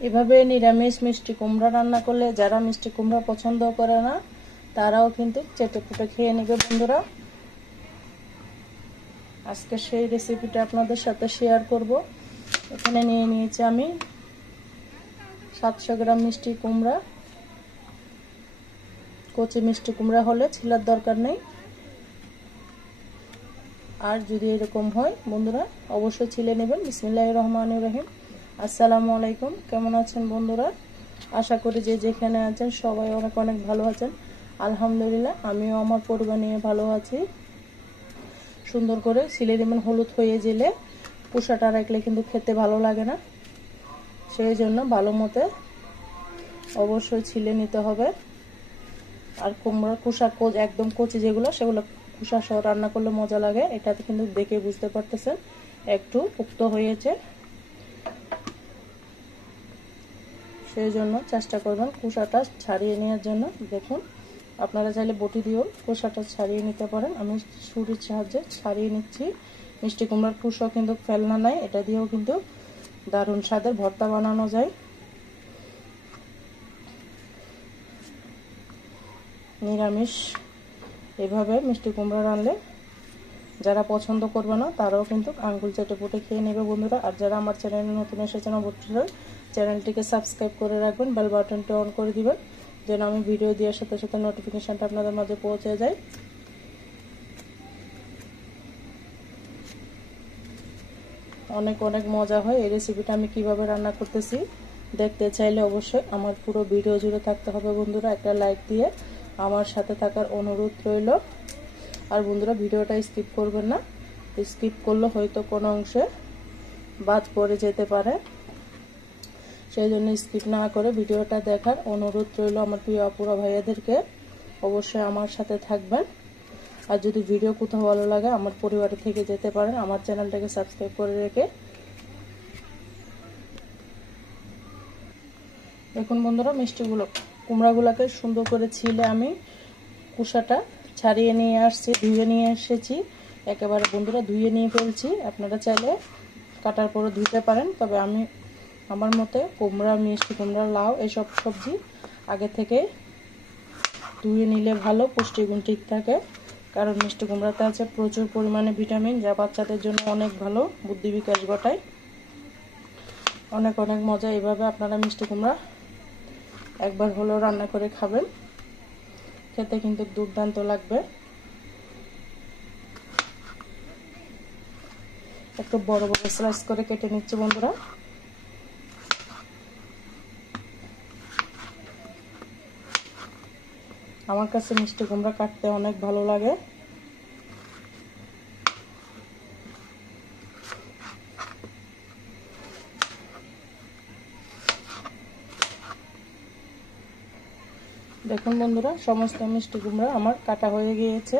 এভাবে নিরামিষ মিষ্টি কুমড়া রান্না করলে যারা মিষ্টি কুমড়া পছন্দ করে না তারাও কিন্তু চেটেপুটে খেয়ে নেবে বন্ধুরা। আজকে সেই রেসিপিটা আপনাদের সাথে শেয়ার করব। এখানে নিয়ে নিয়েছি আমি 700 গ্রাম মিষ্টি কুমড়া। কচি মিষ্টি কুমড়া হলে ছিলার দরকার নেই, আর যদি এরকম হয় বন্ধুরা অবশ্যই ছিলে নেবেন। বিসমিল্লাহির রহমানির রহিম। আসসালামু আলাইকুম, কেমন আছেন বন্ধুরা? আশা করি যে যেখানে আছেন সবাই অনেক অনেক ভালো আছেন। আলহামদুলিল্লাহ আমিও আমার পরিবার নিয়ে ভালো আছি। সুন্দর করে ছিলে নেবেন, হলুদ হয়ে গেলে কুসাটা রাখলে কিন্তু খেতে ভালো লাগে না, সেই জন্য ভালো মতো অবশ্যই ছিলে নিতে হবে। আর কুমড়া কুসা একদম কচি যেগুলো সেগুলো কুসা সহ রান্না করলে মজা লাগে। এটাতে কিন্তু দেখে বুঝতে পারতেছেন একটু পোক্ত হয়েছে, সেই জন্য চেষ্টা করবেন কুসাটা ছাড়িয়ে নেওয়ার জন্য। দেখুন আপনারা চাইলে বটি দিয়েও কুসাটা ছাড়িয়ে নিতে পারেন। আমি ছুরির সাহায্যে ছাড়িয়ে নিচ্ছি। মিষ্টি কুমড়ার কুসা কিন্তু ফেলনা নাই, এটা দিয়েও কিন্তু দারুণ স্বাদের ভর্তা বানানো যায়। নিরামিষ এভাবে মিষ্টি কুমড়া রানলে যারা পছন্দ করবে না তারাও কিন্তু আঙ্গুল চেটে পুটে খেয়ে নেবে বন্ধুরা। আর যারা আমার চ্যানেলে নতুন এসেছেন অবশ্যই চ্যানেলটিকে সাবস্ক্রাইব করে রাখবেন, বেল বাটনটা অন করে দিবেন যেন আমি ভিডিও দেওয়ার সাথে সাথে নোটিফিকেশনটা আপনাদের মাঝে পৌঁছে যায়। অনেক অনেক মজা হয় এই রেসিপিটা আমি কিভাবে রান্না করতেছি। দেখতে চাইলে অবশ্যই আমার পুরো ভিডিও জুড়ে থাকতে হবে বন্ধুরা। একটা লাইক দিয়ে আমার সাথে থাকার অনুরোধ রইল। আর বন্ধুরা ভিডিওটা স্কিপ করবেন না, স্কিপ করলে হয়তো কোনো অংশে বাদ পড়ে যেতে পারে, সেই জন্য স্কিপ না করে ভিডিওটা দেখার অনুরোধ রইল আমার প্রিয় আপুরা ভাইয়াদেরকে। অবশ্যই আমার সাথে থাকবেন। আর যদি ভিডিও কোথাও ভালো লাগে আমার পরিবারে থেকে যেতে পারেন, আমার চ্যানেলটাকে সাবস্ক্রাইব করে রেখে। দেখুন বন্ধুরা মিষ্টিগুলো কুমড়াগুলোকে সুন্দর করে ছিলে আমি কুসাটা ছাড়িয়ে নিয়ে আসছি, ধুয়ে নিয়ে এসেছি একেবারে বন্ধুরা, ধুয়ে নিয়ে ফেলছি। আপনারা চাইলে কাটার পরে ধুতে পারেন, তবে আমি আমার মতে কুমড়া, মিষ্টি কুমড়া, লাউ এসব সবজি আগে থেকে ধুয়ে নিলে ভালো, পুষ্টিগুণ ঠিক থাকে। কারণ মিষ্টি কুমড়াতে আছে প্রচুর পরিমাণে ভিটামিন, যা বাচ্চাদের জন্য অনেক ভালো, বুদ্ধি বিকাশ ঘটায়। অনেক অনেক মজা। এভাবে আপনারা মিষ্টি কুমড়া একবার হলেও রান্না করে খাবেন, খেতে কিন্তু দুর্দান্ত লাগবে। একটু বড় বড় স্লাইস করে কেটে নিচ্ছি বন্ধুরা। আমার কাছে মিষ্টি কুমড়া কাটতে অনেক ভালো লাগে। দেখুন বন্ধুরা সমস্ত মিষ্টি কুমড়া আমার কাটা হয়ে গিয়েছে।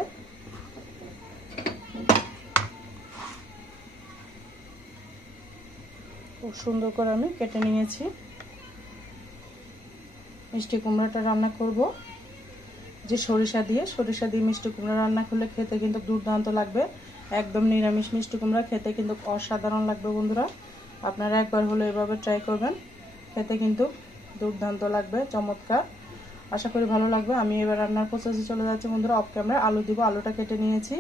খুব সুন্দর করে আমি কেটে নিয়েছি। মিষ্টি কুমড়াটা রান্না করব যে সরিষা দিয়ে মিষ্টি কুমড়া রান্না করলে খেতে কিন্তু দুর্দান্ত লাগবে। একদম নিরামিষ মিষ্টি কুমড়া খেতে কিন্তু অসাধারণ লাগবে বন্ধুরা। আপনারা একবার হলো এভাবে ট্রাই করবেন, খেতে কিন্তু দুর্দান্ত লাগবে, চমৎকার। আশা করি ভালো লাগবে। আমি এবার রান্নার প্রসেসে চলে যাচ্ছি বন্ধুরা। অফ ক্যামেরা আলু দিব, আলুটা কেটে নিয়েছি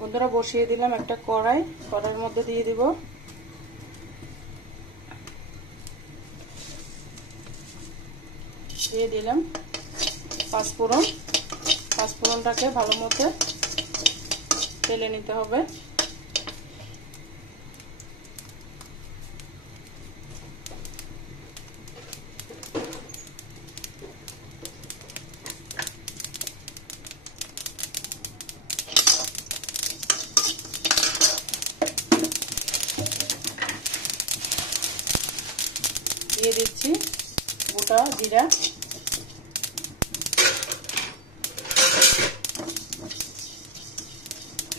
বন্ধুরা। বসিয়ে দিলাম একটা কড়াইয়ের মধ্যে দিয়ে দিব পাঁচফোড়ন। পাঁচফোড়নটাকে ভালো মতো তেলে নিতে হবে। দিয়ে দিচ্ছি গোটা জিরা,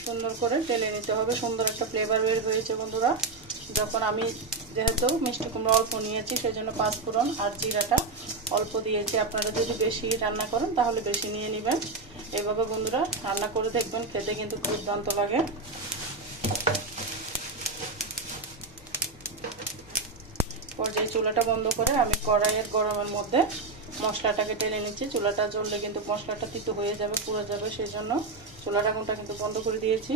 সুন্দর করে তেলে নিতে হবে। সুন্দর একটা ফ্লেভার বের হয়েছে বন্ধুরা। যখন আমি যেহেতু মিষ্টি কুমড়া অল্প নিয়েছি সেজন্য পাঁচফোড়ন আর জিরাটা অল্প দিয়েছি। আপনারা যদি বেশি রান্না করেন তাহলে বেশি নিয়ে নেবেন। এভাবে বন্ধুরা রান্না করে দেখবেন, খেতে কিন্তু দুর্দান্ত লাগে। পর্যায়ে চুলাটা বন্ধ করে আমি কড়াইয়ের গরমের মধ্যে মশলাটাকে টেনে নিচ্ছি। চুলাটা জ্বললে কিন্তু মশলাটা তিতো হয়ে যাবে, পুড়ে যাবে, সেই জন্য চুলার আগুনটা কিন্তু বন্ধ করে দিয়েছি।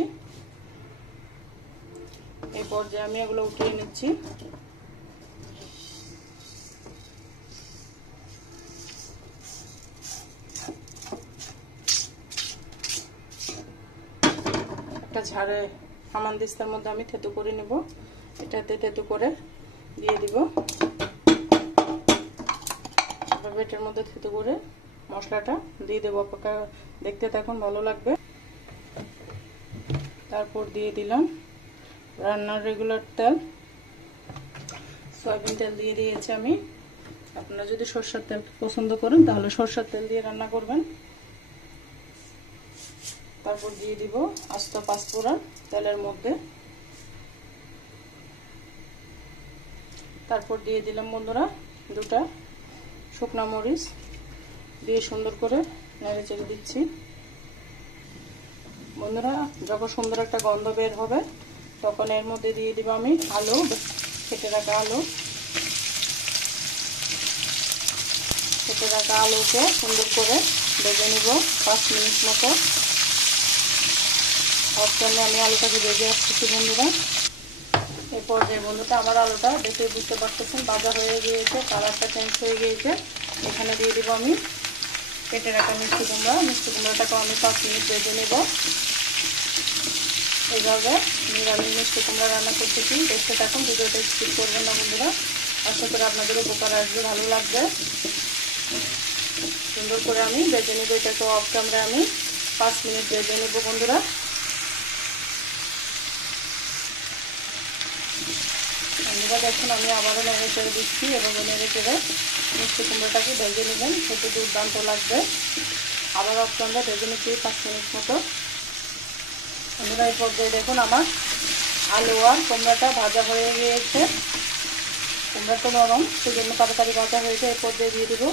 এই পর্যায়ে আমি এগুলো উঠিয়ে নিচ্ছি। একটা ঝাড়ে হামানদিস্তার মধ্যে আমি থেতু করে নেব। এটাতে থেতু করে দিয়ে দিব। এটার মধ্যে থেতু করে মশলাটা দিয়ে দেবো। অপেক্ষা দেখতে থাকুন, ভালো লাগবে। তারপর দিয়ে দিলাম রান্নার রেগুলার তেল, সয়াবিন তেল দিয়ে দিয়েছি আমি। আপনারা যদি সরষের তেল পছন্দ করেন তাহলে সরষের তেল দিয়ে রান্না করবেন। তারপর দিয়ে দিব আস্ত পাঁচফোড়ন তেলের মধ্যে। তারপর দিয়ে দিলাম বন্ধুরা দুটা শুকনো মরিচ, দিয়ে সুন্দর করে নেড়ে চেড়ে দিচ্ছি। বন্ধুরা যখন সুন্দর একটা গন্ধ বের হবে তখন এর মধ্যে দিয়ে দিব আমি আলু, কেটে রাখা আলু। কেটে রাখা আলুকে সুন্দর করে ভেজে নিব 5 মিনিট মতো। অবশ্যই আমি আলুটাকে ভেজে আসতেছি বন্ধুরা। এই পর্যায়ে বন্ধুটা আমার আলুটা দেখে বুঝতে পারতেছেন ভাজা হয়ে গিয়েছে, কালারটা চেঞ্জ হয়ে গিয়েছে। এখানে দিয়ে দিব আমি কেটে রাখা মিষ্টি কুমড়া। মিষ্টি কুমড়াটাকে আমি 5 মিনিট ভেজে নেব। এইভাবে নিরামিষ মিষ্টি কুমড়া রান্না করতেছি। দেখতে থাকুন, ভিডিওটা স্কিপ করবেন না বন্ধুরা। আশা করি আপনাদের উপকার আসবে, ভালো লাগবে। সুন্দর করে আমি ভেজে নেব। এটাকে অফ ক্যামেরায় আমি 5 মিনিট ভেজে নেব বন্ধুরা। বন্ধুরা দেখুন আমি আবারও নেড়ে চেড়ে দিচ্ছি এবং নেড়ে চেড়ে মিষ্টি কুমড়োটাকে ভেজে নেবেন, খেতে দুর্দান্ত লাগবে। আবার অফ ক্যামেরা ভেজে নিচ্ছি 5 মিনিট মতো। বন্ধুরা এই পর্যায়ে দেখুন আমার আলু আর কুমড়াটা ভাজা হয়ে গিয়েছে। কুমড়াটা নরম, সেজন্য তাড়াতাড়ি ভাজা হয়েছে। এই পর্যায়ে দিয়ে দেবো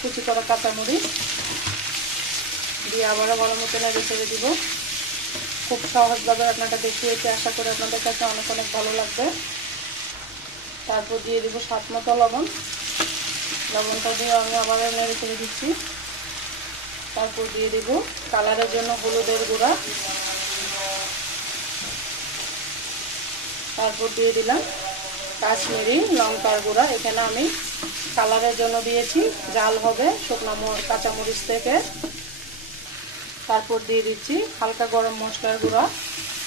কুচি করা কাঁচামরিচ, দিয়ে আবারও ভালো মতো নেড়ে চেড়ে দিব। খুব সহজভাবে আপনারা দেখিয়েছি, আশা করি আপনাদের কাছে অনেক অনেক ভালো লাগবে। তারপর দিয়ে দেবো স্বাদ মতো লবণ। লবণটা দিয়ে আমি আবারও নেড়ে চেড়ে দিচ্ছি। তারপর দিয়ে দেবো কালারের জন্য হলুদের গুঁড়া। তারপর দিয়ে দিলাম কাশ্মীরি লঙ্কার গুঁড়া। এখানে আমি কালারের জন্য দিয়েছি, ঝাল হবে শুকনো কাঁচামরিচ থেকে। তারপর দিয়ে দিচ্ছি হালকা গরম মশলার গুঁড়া,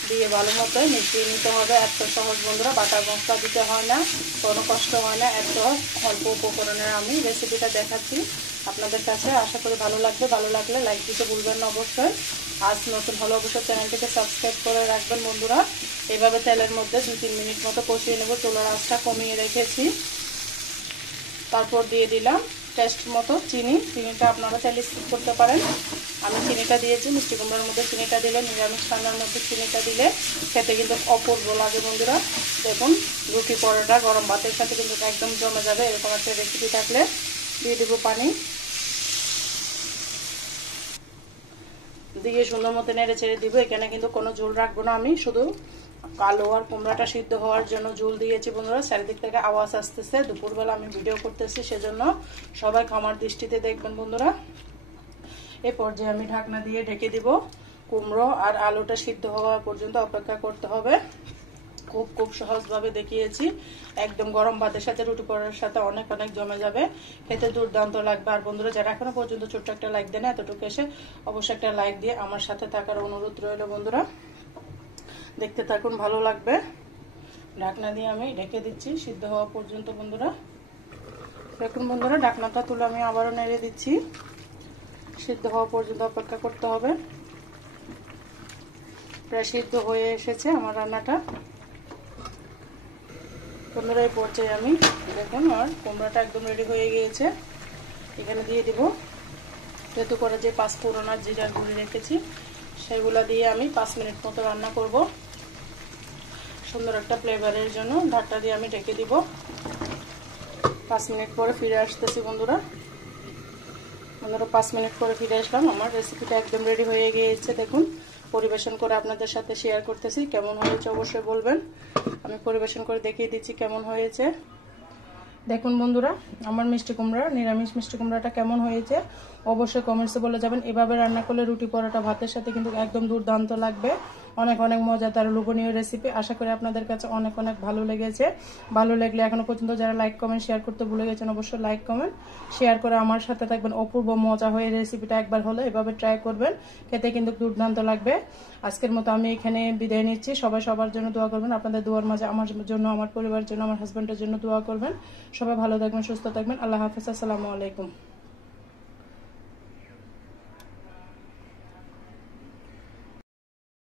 দিয়ে ভালো মতো মিশিয়ে নিতে হবে। এত সহজ বন্ধুরা, বাটা মশলা দিতে হয় না, কোনো কষ্ট হয় না। এত অল্প উপকরণের আমি রেসিপিটা দেখাচ্ছি আপনাদের কাছে। আশা করি ভালো লাগবে। ভালো লাগলে লাইক দিতে ভুলবেন না অবশ্যই। আজ নতুন হলে অবশ্যই চ্যানেলটিকে সাবস্ক্রাইব করে রাখবেন বন্ধুরা। এইভাবে তেলের মধ্যে 2-3 মিনিট মতো কষিয়ে নেব। চুলার আঁচটা কমিয়ে রেখেছি। তারপর দিয়ে দিলাম টেস্ট মতো চিনি। চিনিটা আপনারা চাইলে স্কিপ করতে পারেন, আমি চিনিটা দিয়েছি। মিষ্টি কুমড়ার মধ্যে চিনিটা দিলে, নিরামিষ রান্নার মধ্যে চিনিটা দিলে খেতে কিন্তু অপূর্ব লাগে বন্ধুরা। দেখুন রুটি পরোটা গরম ভাতের সাথে কিন্তু একদম জমে যাবে এরকম একটা রেসিপি থাকলে। দিয়ে দেবো পানি, দিয়ে সুন্দর মতো নেড়ে ছেড়ে দিব। এখানে কিন্তু কোনো ঝোল রাখবো না আমি, শুধু আলু আর কুমড়াটা সিদ্ধ হওয়ার জন্য ঝোল দিয়েছি বন্ধুরা। চারিদিক থেকে আওয়াজ আসতেছে, দুপুরবেলা আমি ভিডিও করতেছি, সেজন্য সবাই ক্ষমার দৃষ্টিতে দেখবেন বন্ধুরা। এই পর্যায়ে আমি ঢাকনা দিয়ে ঢেকে দিব। কুমড়ো আর আলুটা সিদ্ধ হওয়া পর্যন্ত অপেক্ষা করতে হবে। খুব সহজভাবে দেখিয়েছি। একদম গরম ভাতের সাথে, রুটি পরোটার সাথে অনেক অনেক জমে যাবে, খেতে দুর্দান্ত লাগবে। আর বন্ধুরা যারা এখনো পর্যন্ত ছোট্ট একটা লাইক দেন, এতটুকু এসে অবশ্যই একটা লাইক দিয়ে আমার সাথে থাকার অনুরোধ রইল বন্ধুরা। দেখতে থাকুন, ভালো লাগবে। ঢাকনা দিয়ে আমি ঢেকে দিচ্ছি সিদ্ধ হওয়া পর্যন্ত বন্ধুরা। দেখুন বন্ধুরা ঢাকনাটা তুলে আমি আবারও নেড়ে দিচ্ছি। সিদ্ধ হওয়া পর্যন্ত অপেক্ষা করতে হবে। প্রায় সিদ্ধ হয়ে এসেছে আমার রান্নাটা বন্ধুরা। এই পর্যায়ে আমি দেখুন আর কুমড়াটা একদম রেডি হয়ে গিয়েছে। এখানে দিয়ে দিব তেতো করে যে পাঁচফোড়ন আর জিরার গুঁড়ি রেখেছি, সেগুলো দিয়ে আমি 5 মিনিট মতো রান্না করব সুন্দর একটা ফ্লেভারের জন্য। ঢাকনা দিয়ে আমি ঢেকে দিব। 5 মিনিট পরে ফিরে আসতেছি বন্ধুরা। 5 মিনিট পরে ফিরে আসলাম। আমার রেসিপিটা একদম রেডি হয়ে গিয়েছে। দেখুন পরিবেশন করে আপনাদের সাথে শেয়ার করতেছি। কেমন হয়েছে অবশ্যই বলবেন। আমি পরিবেশন করে দেখিয়ে দিচ্ছি কেমন হয়েছে। দেখুন বন্ধুরা, আমার মিষ্টি কুমড়া, নিরামিষ মিষ্টি কুমড়াটা কেমন হয়েছে অবশ্যই কমেন্টসে বলে যাবেন। এভাবে রান্না করলে রুটি পরোটা ভাতের সাথে কিন্তু একদম দুর্দান্ত লাগবে। অনেক অনেক মজাদার লোভনীয় রেসিপি। আশা করি আপনাদের কাছে অনেক অনেক ভালো লেগেছে। ভালো লাগলে এখনো পর্যন্ত যারা লাইক কমেন্ট শেয়ার করতে ভুলে গেছেন অবশ্যই লাইক কমেন্ট শেয়ার করে আমার সাথে থাকবেন। অপূর্ব মজা হয়ে রেসিপিটা একবার হলে এভাবে ট্রাই করবেন, খেতে কিন্তু দুর্দান্ত লাগবে। আজকের মতো আমি এখানে বিদায় নিচ্ছি। সবাই সবার জন্য দোয়া করবেন। আপনাদের দোয়ার মাঝে আমার জন্য, আমার পরিবারের জন্য, আমার হাজব্যান্ডের জন্য দোয়া করবেন। সবাই ভালো থাকবেন, সুস্থ থাকবেন। আল্লাহ হাফেজ, আসসালামু আলাইকুম।